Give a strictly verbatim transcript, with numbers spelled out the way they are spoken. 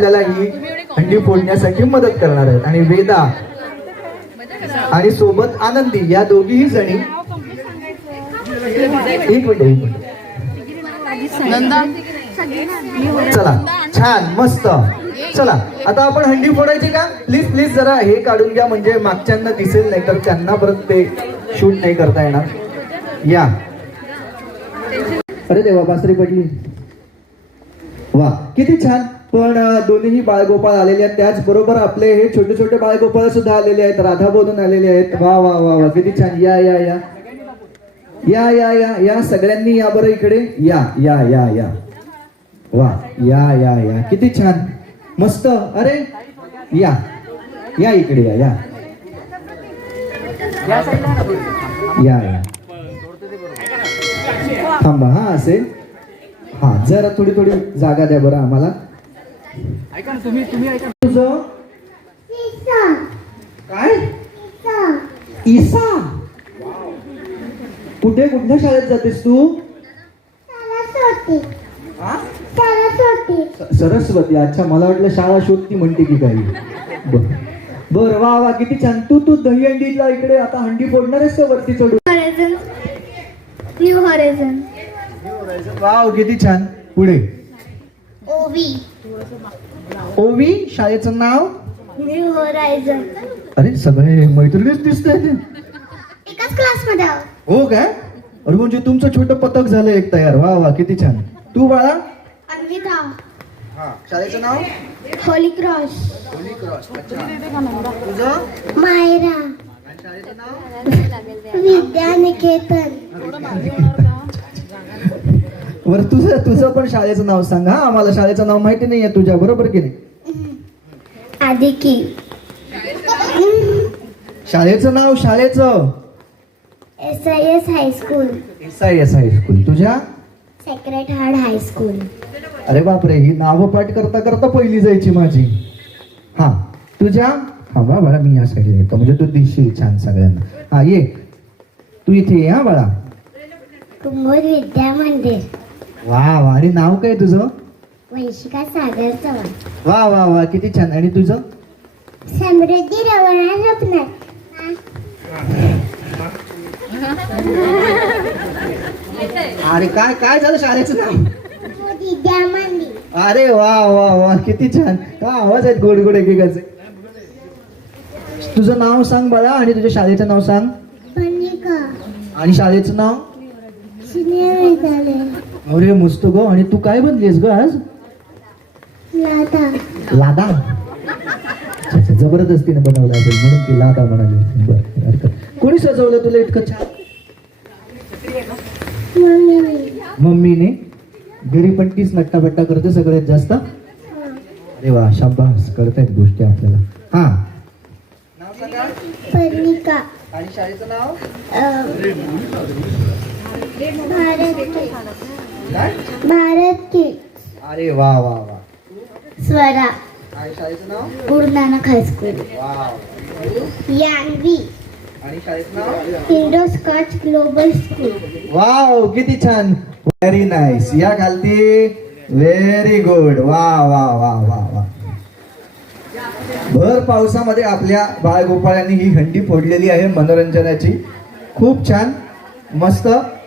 त्याला ही हंडी फोडण्यासाठी मदत करणार आहेत. आणि वेदा आणि सोबत आनंदी या दोघीही जणी एक मिनिट एक मिनिट चला छान मस्त. चला आता आपण हंडी फोडायची का? प्लीज प्लीज जरा हे काढून घ्या म्हणजे मागच्यांना दिसेल, नाही तर त्यांना परत ते शूट नाही करता येणार. या. अरे देवा बासरी पडली. वा किती छान. पण दोन्हीही बाळगोपाळ आलेले आहेत, त्याचबरोबर आपले हे छोटे छोटे बाळगोपाळ सुद्धा आलेले आहेत, राधा बोलून आलेले आहेत. वा वा वा वा किती छान. या या या या या या या सगळ्यांनी या बरं इकडे या या या या वा या या या किती छान मस्त. अरे या या इकडे या या या या थांबा हा असे हा जरा थोडी थोडी जागा द्या बरं आम्हाला. ऐका तुम्ही तुम्ही ऐका. तुझं काय? ईसा. कुठे कुठल्या शाळेत जातेस तू? सरस्वती. अच्छा मला वाटलं शाळा शोधती म्हणते की काही. बर वा वा किती छान. तू तू दहीहंडीला इकडे आता हंडी फोडणार आहेस का वरती चढून? New horizon. वाव किती छान. पुढे ओवी. ओवी शाळेचं नाव? New horizon. अरे सगळे मैत्रिणीच दिसतात. एकाच क्लास मध्ये आहोत. हो काय? अरे म्हणजे तुमचं छोटं पथक झालं एक तयार. वा वा किती छान. तू बाळा? अन्विता. हा शाळेचं नाव? Holy cross. Holy cross. अच्छा. तुझं? मायरा. शाळेचं नाव? विद्यानिकेतन. बरं तुझं तुझं पण शाळेचं नाव सांग. हा आम्हाला शाळेचं नाव माहिती नाहीये तुझ्या, बरोबर की नाही? आदिकी. शाळेचं नाव शाळेचं? S I S high school. S I S high school. तुझ्या? Sacred heart high school. अरे बापरे ही नावं पाठ करता करता पहिली जायची माझी. हा तुझ्या? हा बा बाळा मी या साईडला येतो म्हणजे तू दिसशील छान सगळ्यांना. हा ये तू इथे ये. हा बाळा. कुंभोज विद्या मंदिर. वा वा. आणि नाव काय तुझं? वंशिका सागर चव्हाण. वा वा वा किती छान. आणि तुझं? समृद्धी रवणा स्वप्नात. अरे काय काय झालं शाळेचं नाव? विद्या मंदिर. अरे वा वा वा किती छान. का आवाज आहेत गोड गोड एकेकाचे. तुझं नाव सांग बाळा आणि तुझ्या शाळेचं नाव सांग. पनिका. आणि शाळेचं नाव? सिनियर विद्यालय. अरे मस्त ग. आणि तू काय बनलीस ग आज? लादा. लादा. अच्छा जबरदस्तीने बनवलं असेल म्हणून ती लादा म्हणाली. बरं कोणी सजवलं तुला इतकं छान? मम्मीने. घरी पण तीच नट्टाबट्टा करते सगळ्यात जास्त? अरे वा शाबास करतायत गोष्टी आपल्याला. हा नाव सांगा. पनिका. आणि शाळेचं नाव? भारत काय? भारत की. अरे वा वा वा. स्वरा. आणि शाळेचं नाव? गुरु नानक हायस्कूल. वाव. यानवी. आणि शाळेचं नाव? Indo Scotch global school. Wow किती छान. Very nice. या खालती. Very good. वा वा वा वा वा. भर पावसामध्ये आपल्या बाळगोपाळांनी ही हंडी फोडलेली आहे मनोरंजनाची. खूप छान मस्त.